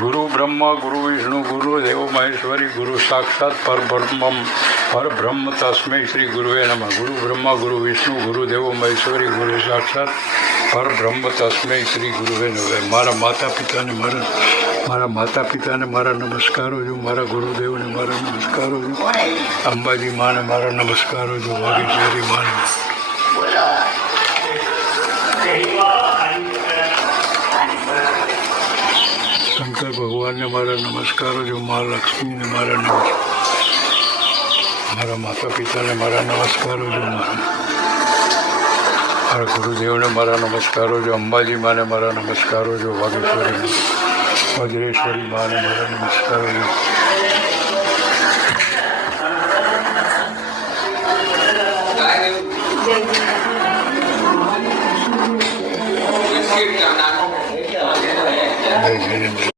ગુરુ બ્રહ્મા ગુરુ વિષ્ણુ ગુરુ દેવ મહેશ્વરી ગુરુ સાક્ષાત પરબ્રહ્મ તસ્મૈ શ્રી ગુરુવે નમઃ. ગુરુ બ્રહ્મા ગુરુ વિષ્ણુ ગુરુ દેવ મહેશ્વરી ગુરુ સાક્ષાત પરબ્રહ્મ તસ્મૈ શ્રી ગુરુવે નમઃ. મારા માતા પિતાને મારા નમસ્કારો છું. મારા ગુરુદેવને મારા નમસ્કારો છું. અંબાજી માને મારા નમસ્કારો છું. વાગેશ્વરી માને, શંકર ભગવાનને મારા નમસ્કારો છું. મહાલક્ષ્મીને મારા નમસ્કાર, મારા માતા પિતાને મારા નમસ્કારો છું. મારા ગુરુદેવને મારા નમસ્કારો છું. અંબાજી માને મારા નમસ્કારો છું. વાગેશ્વરી વજ્રેશ્વરી માને મારા નમસ્કારો છું. જય જય